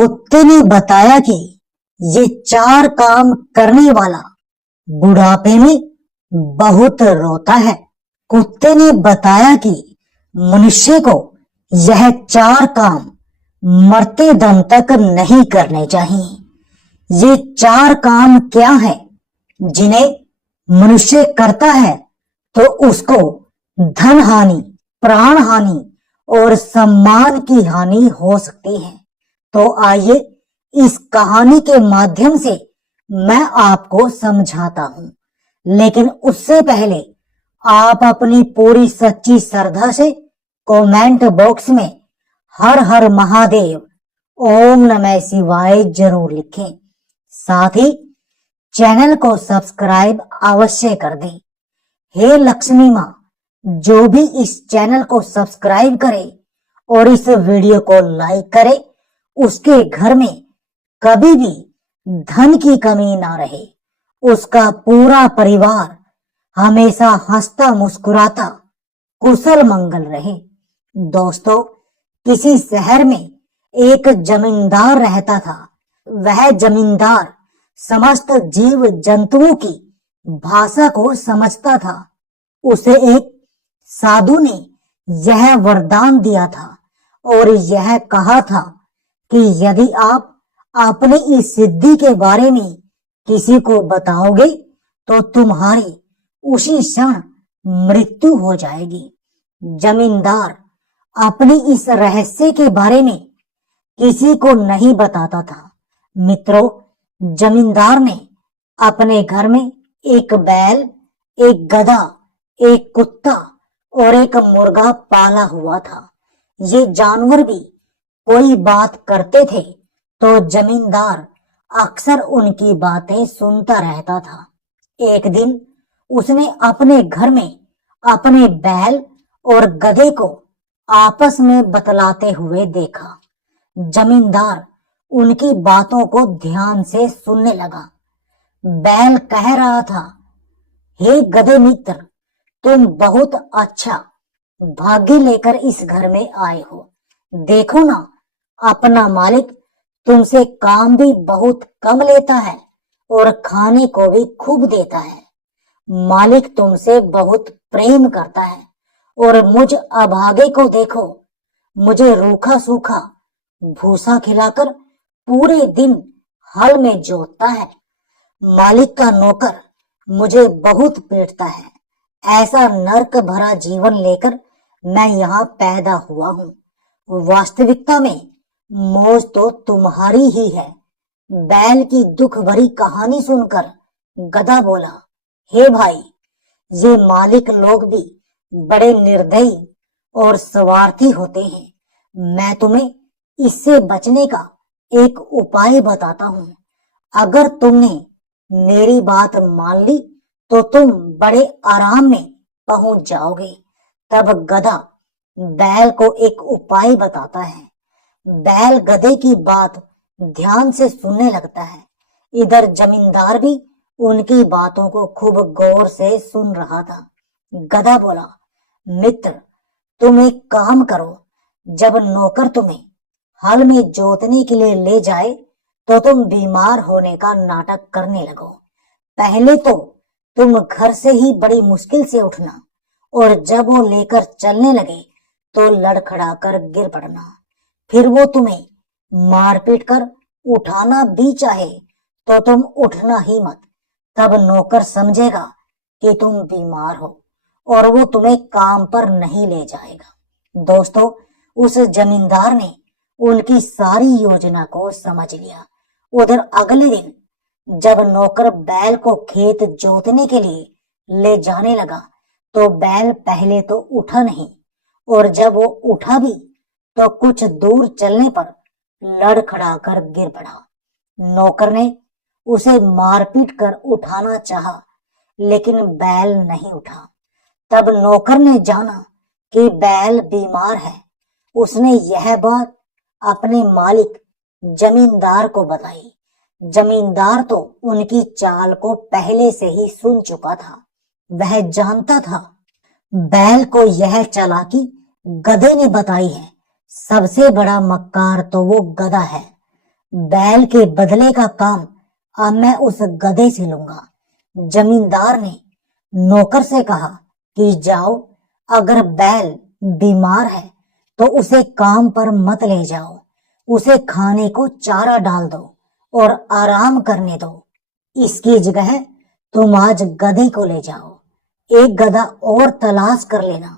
कुत्ते ने बताया कि ये 4 काम करने वाला बुढ़ापे में बहुत रोता है। कुत्ते ने बताया कि मनुष्य को यह 4 काम मरते दम तक नहीं करने चाहिए। ये 4 काम क्या है जिन्हें मनुष्य करता है तो उसको धन हानि, प्राण हानि और सम्मान की हानि हो सकती है। तो आइए इस कहानी के माध्यम से मैं आपको समझाता हूं, लेकिन उससे पहले आप अपनी पूरी सच्ची श्रद्धा से कमेंट बॉक्स में हर हर महादेव, ओम नमः शिवाय जरूर लिखें। साथ ही चैनल को सब्सक्राइब अवश्य कर दें। हे लक्ष्मी माँ, जो भी इस चैनल को सब्सक्राइब करे और इस वीडियो को लाइक करे, उसके घर में कभी भी धन की कमी ना रहे। उसका पूरा परिवार हमेशा हंसता मुस्कुराता कुशल मंगल रहे। दोस्तों, किसी शहर में एक जमींदार रहता था। वह जमींदार समस्त जीव जंतुओं की भाषा को समझता था। उसे एक साधु ने यह वरदान दिया था और यह कहा था कि यदि आप अपनी इस सिद्धि के बारे में किसी को बताओगे तो तुम्हारी उसी क्षण मृत्यु हो जाएगी। जमींदार अपनी इस रहस्य के बारे में किसी को नहीं बताता था। मित्रों, जमींदार ने अपने घर में एक बैल, एक गधा, एक कुत्ता और एक मुर्गा पाला हुआ था। ये जानवर भी कोई बात करते थे तो जमींदार अक्सर उनकी बातें सुनता रहता था। एक दिन उसने अपने घर में अपने बैल और गधे को आपस में बतलाते हुए देखा। जमींदार उनकी बातों को ध्यान से सुनने लगा। बैल कह रहा था, हे गधे मित्र, तुम बहुत अच्छा भाग्य लेकर इस घर में आए हो। देखो ना, अपना मालिक तुमसे काम भी बहुत कम लेता है और खाने को भी खूब देता है। मालिक तुमसे बहुत प्रेम करता है और मुझ अभागे को देखो, मुझे रूखा सूखा भूसा खिलाकर पूरे दिन हल में जोतता है। मालिक का नौकर मुझे बहुत पीटता है। ऐसा नर्क भरा जीवन लेकर मैं यहाँ पैदा हुआ हूँ। वास्तविकता में मौज तो तुम्हारी ही है। बैल की दुख भरी कहानी सुनकर गधा बोला, हे भाई, ये मालिक लोग भी बड़े निर्दयी और स्वार्थी होते हैं। मैं तुम्हें इससे बचने का एक उपाय बताता हूँ। अगर तुमने मेरी बात मान ली तो तुम बड़े आराम में पहुंच जाओगे। तब गधा बैल को एक उपाय बताता है। बैल गधे की बात ध्यान से सुनने लगता है। इधर जमींदार भी उनकी बातों को खूब गौर से सुन रहा था। गधा बोला, मित्र, तुम एक काम करो, जब नौकर तुम्हें हल में जोतने के लिए ले जाए तो तुम बीमार होने का नाटक करने लगो। पहले तो तुम घर से ही बड़ी मुश्किल से उठना और जब वो लेकर चलने लगे तो लड़खड़ाकर गिर पड़ना। फिर वो तुम्हें मारपीट कर उठाना भी चाहे तो तुम उठना ही मत। तब नौकर समझेगा कि तुम बीमार हो और वो तुम्हें काम पर नहीं ले जाएगा। दोस्तों, उस जमींदार ने उनकी सारी योजना को समझ लिया। उधर अगले दिन जब नौकर बैल को खेत जोतने के लिए ले जाने लगा तो बैल पहले तो उठा नहीं और जब वो उठा भी तो कुछ दूर चलने पर लड़खड़ाकर गिर पड़ा। नौकर ने उसे मारपीट कर उठाना चाहा, लेकिन बैल नहीं उठा। तब नौकर ने जाना कि बैल बीमार है। उसने यह बात अपने मालिक जमींदार को बताई। जमींदार तो उनकी चाल को पहले से ही सुन चुका था। वह जानता था बैल को यह चालाकी गधे ने बताई है। सबसे बड़ा मक्कार तो वो गधा है। बैल के बदले का काम अब मैं उस गधे से लूंगा। जमींदार ने नौकर से कहा कि जाओ, अगर बैल बीमार है तो उसे काम पर मत ले जाओ, उसे खाने को चारा डाल दो और आराम करने दो। इसकी जगह तुम आज गधे को ले जाओ, एक गधा और तलाश कर लेना,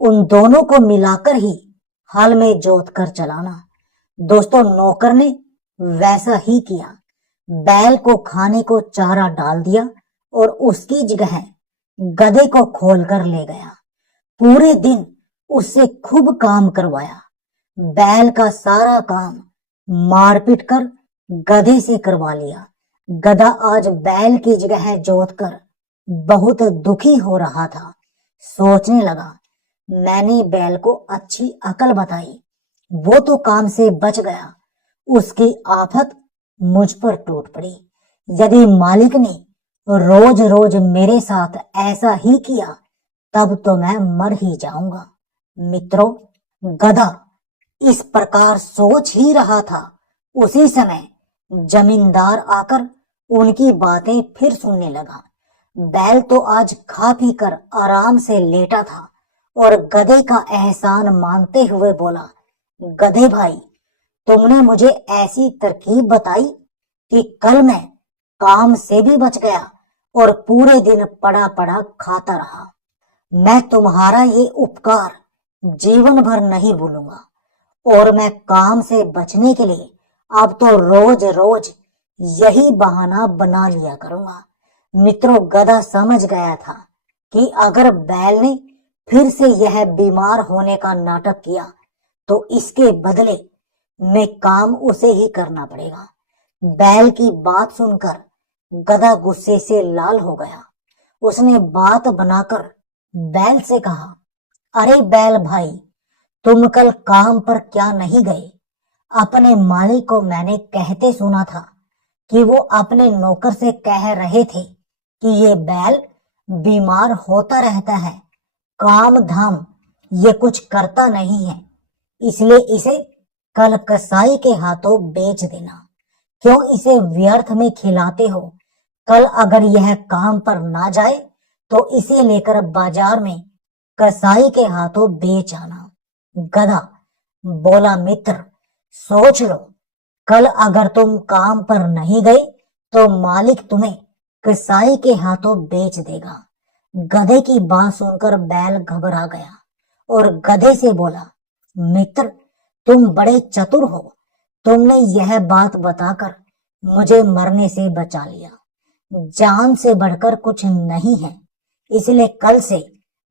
उन दोनों को मिलाकर ही हल में जोत कर चलाना। दोस्तों, नौकर ने वैसा ही किया। बैल को खाने को चारा डाल दिया और उसकी जगह गधे को खोलकर ले गया। पूरे दिन उससे खूब काम करवाया। बैल का सारा काम मारपीट कर गधे से करवा लिया। गधा आज बैल की जगह जोत कर बहुत दुखी हो रहा था। सोचने लगा, मैंने बैल को अच्छी अकल बताई, वो तो काम से बच गया, उसकी आफत मुझ पर टूट पड़ी। यदि मालिक ने रोज रोज मेरे साथ ऐसा ही किया तब तो मैं मर ही जाऊंगा। मित्रों, गधा इस प्रकार सोच ही रहा था। उसी समय जमींदार आकर उनकी बातें फिर सुनने लगा। बैल तो आज खा पी कर आराम से लेटा था और गधे का एहसान मानते हुए बोला, गधे भाई, तुमने मुझे ऐसी तरकीब बताई कि कल मैं काम से भी बच गया और पूरे दिन पड़ा पड़ा खाता रहा। मैं तुम्हारा ये उपकार जीवन भर नहीं भूलूंगा और मैं काम से बचने के लिए अब तो रोज रोज यही बहाना बना लिया करूंगा। मित्रों, गधा समझ गया था कि अगर बैल ने फिर से यह बीमार होने का नाटक किया तो इसके बदले में काम उसे ही करना पड़ेगा। बैल की बात सुनकर गधा गुस्से से लाल हो गया। उसने बात बनाकर बैल से कहा, अरे बैल भाई, तुम कल काम पर क्या नहीं गए? अपने मालिक को मैंने कहते सुना था कि वो अपने नौकर से कह रहे थे कि ये बैल बीमार होता रहता है, काम धाम ये कुछ करता नहीं है, इसलिए इसे कल कसाई के हाथों बेच देना। क्यों इसे व्यर्थ में खिलाते हो? कल अगर यह काम पर ना जाए तो इसे लेकर बाजार में कसाई के हाथों बेच आना। गधा बोला, मित्र, सोच लो, कल अगर तुम काम पर नहीं गए तो मालिक तुम्हें कसाई के हाथों बेच देगा। गधे की बात सुनकर बैल घबरा गया और गधे से बोला, मित्र, तुम बड़े चतुर हो, तुमने यह बात बताकर मुझे मरने से बचा लिया। जान से बढ़कर कुछ नहीं है, इसलिए कल से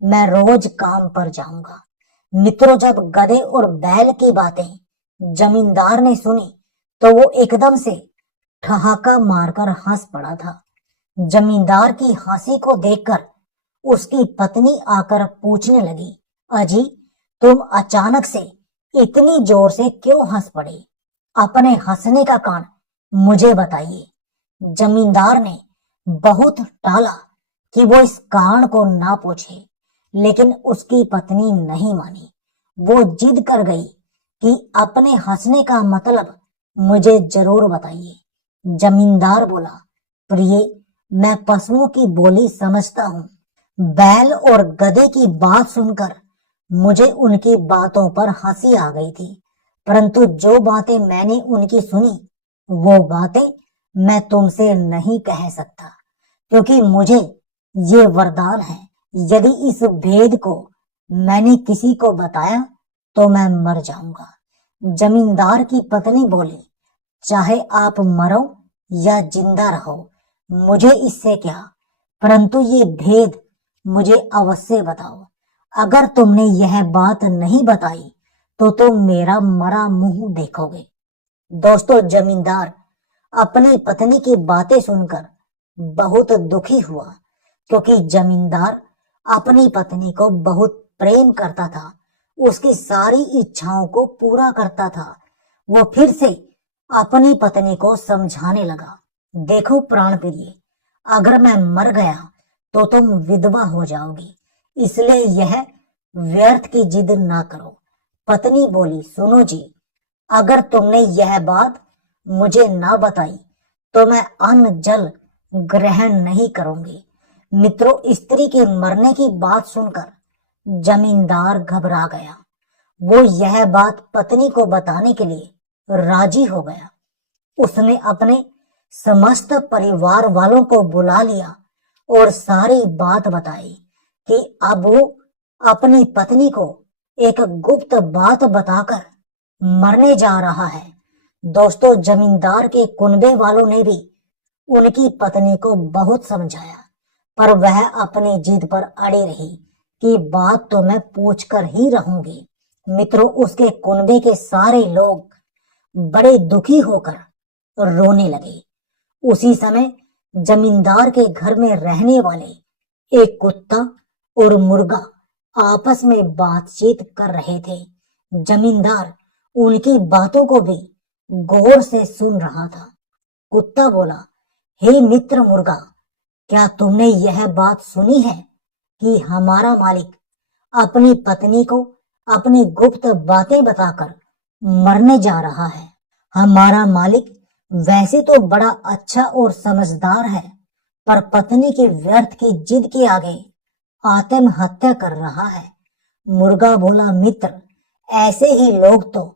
मैं रोज काम पर जाऊंगा। मित्रों, जब गधे और बैल की बातें जमींदार ने सुनी तो वो एकदम से ठहाका मारकर हंस पड़ा था। जमींदार की हंसी को देखकर उसकी पत्नी आकर पूछने लगी, अजी, तुम अचानक से इतनी जोर से क्यों हंस पड़े? अपने हंसने का कारण मुझे बताइए। जमींदार ने बहुत टाला कि वो इस कारण को ना पूछे, लेकिन उसकी पत्नी नहीं मानी। वो जिद कर गई कि अपने हंसने का मतलब मुझे जरूर बताइए। जमींदार बोला, प्रिय, मैं पशुओं की बोली समझता हूँ। बैल और गधे की बात सुनकर मुझे उनकी बातों पर हंसी आ गई थी, परंतु जो बातें मैंने उनकी सुनी वो बातें मैं तुमसे नहीं कह सकता, क्योंकि मुझे ये वरदान है, यदि इस भेद को मैंने किसी को बताया तो मैं मर जाऊंगा। जमींदार की पत्नी बोली, चाहे आप मरो या जिंदा रहो, मुझे इससे क्या, परंतु ये भेद मुझे अवश्य बताओ। अगर तुमने यह बात नहीं बताई तो तुम मेरा मरा मुंह देखोगे। दोस्तों, जमींदार अपनी पत्नी की बातें सुनकर बहुत दुखी हुआ, क्योंकि जमींदार अपनी पत्नी को बहुत प्रेम करता था, उसकी सारी इच्छाओं को पूरा करता था। वो फिर से अपनी पत्नी को समझाने लगा, देखो प्राण प्रिय, अगर मैं मर गया तो तुम विधवा हो जाओगी, इसलिए यह व्यर्थ की जिद ना करो। पत्नी बोली, सुनो जी, अगर तुमने यह बात मुझे ना बताई तो मैं अन्न जल ग्रहण नहीं करूंगी। मित्रों, स्त्री के मरने की बात सुनकर जमींदार घबरा गया। वो यह बात पत्नी को बताने के लिए राजी हो गया। उसने अपने समस्त परिवार वालों को बुला लिया और सारी बात बताई कि अब वो अपनी पत्नी को एक गुप्त बात बताकर मरने जा रहा है। दोस्तों, जमींदार के कुनबे वालों ने भी उनकी पत्नी को बहुत समझाया, पर वह अपनी जिद पर अड़ी रही कि बात तो मैं पूछकर ही रहूंगी। मित्रों, उसके कुनबे के सारे लोग बड़े दुखी होकर रोने लगे। उसी समय जमींदार के घर में रहने वाले एक कुत्ता और मुर्गा आपस में बातचीत कर रहे थे। जमींदार उनकी बातों को भी गौर से सुन रहा था। कुत्ता बोला, हे मित्र मुर्गा, क्या तुमने यह बात सुनी है कि हमारा मालिक अपनी पत्नी को अपनी गुप्त बातें बताकर मरने जा रहा है? हमारा मालिक वैसे तो बड़ा अच्छा और समझदार है, पर पत्नी की व्यर्थ की जिद के आगे आत्महत्या कर रहा है। मुर्गा बोला, मित्र, ऐसे ही लोग तो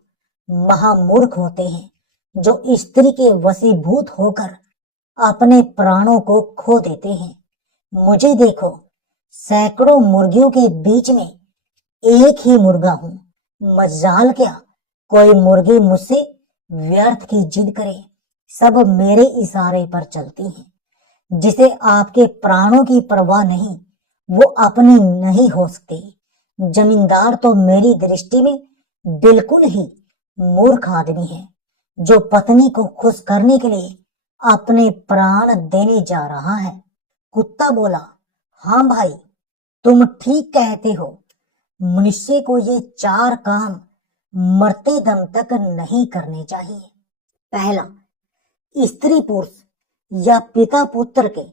महामूर्ख होते हैं जो स्त्री के वशीभूत होकर अपने प्राणों को खो देते हैं। मुझे देखो, सैकड़ों मुर्गियों के बीच में एक ही मुर्गा हूं। मजाल क्या कोई मुर्गी मुझसे व्यर्थ की जिद करे। सब मेरे इशारे पर चलती हैं। जिसे आपके प्राणों की परवाह नहीं, वो अपनी नहीं हो सकती। जमींदार तो मेरी दृष्टि में बिल्कुल ही मूर्ख आदमी है, जो पत्नी को खुश करने के लिए अपने प्राण देने जा रहा है। कुत्ता बोला, हाँ भाई, तुम ठीक कहते हो। मनुष्य को ये 4 काम मरते दम तक नहीं करने चाहिए। पहला, स्त्री पुरुष या पिता पुत्र के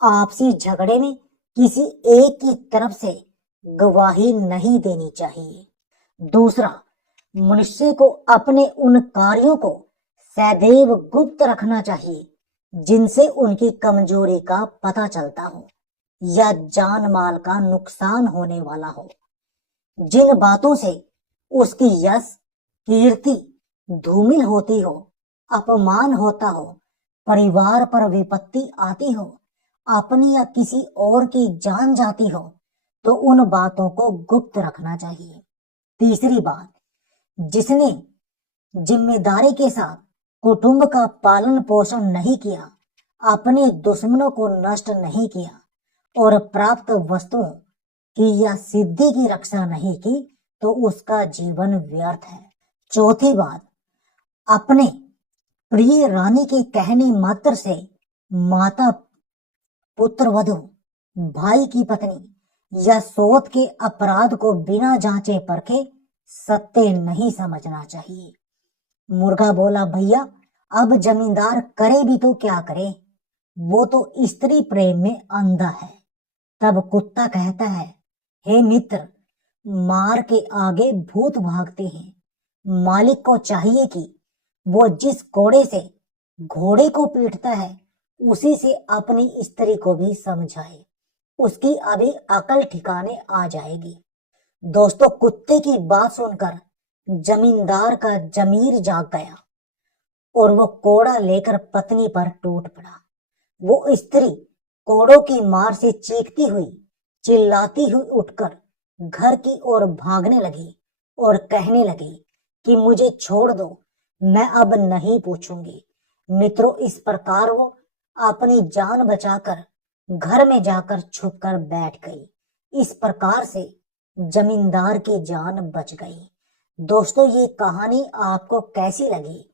आपसी झगड़े में किसी एक की तरफ से गवाही नहीं देनी चाहिए। दूसरा, मनुष्य को अपने उन कार्यों को सदैव गुप्त रखना चाहिए जिनसे उनकी कमजोरी का पता चलता हो या जान माल का नुकसान होने वाला हो। जिन बातों से उसकी यश कीर्ति धूमिल होती हो, अपमान होता हो, परिवार पर विपत्ति आती हो, अपनी या किसी और की जान जाती हो, तो उन बातों को गुप्त रखना चाहिए। तीसरी बात, जिसने जिम्मेदारी के साथ कुटुंब का पालन पोषण नहीं किया, अपने दुश्मनों को नष्ट नहीं किया और प्राप्त वस्तुओं की या सिद्धि की रक्षा नहीं की, तो उसका जीवन व्यर्थ है। चौथी बात, अपने प्रिय रानी के कहने मात्र से माता, पुत्र वधु, भाई की पत्नी या सोत के अपराध को बिना जांचे परखे सत्य नहीं समझना चाहिए। मुर्गा बोला, भैया, अब जमींदार करे भी तो क्या करे, वो तो स्त्री प्रेम में अंधा है। तब कुत्ता कहता है, हे मित्र, मार के आगे भूत भागते हैं। मालिक को चाहिए कि वो जिस कोड़े से घोड़े को पीटता है, उसी से अपनी स्त्री को भी समझाए। उसकी अभी अकल ठिकाने आ जाएगी। दोस्तों, कुत्ते की बात सुनकर जमींदार का जमीर जाग गया और वो कोड़ा लेकर पत्नी पर टूट पड़ा। वो स्त्री कोड़ों की मार से चीखती हुई, चिल्लाती हुई उठकर घर की ओर भागने लगी और कहने लगी कि मुझे छोड़ दो, मैं अब नहीं पूछूंगी। मित्रों, इस प्रकार वो अपनी जान बचाकर घर में जाकर छुपकर बैठ गई। इस प्रकार से जमींदार की जान बच गई। दोस्तों, ये कहानी आपको कैसी लगी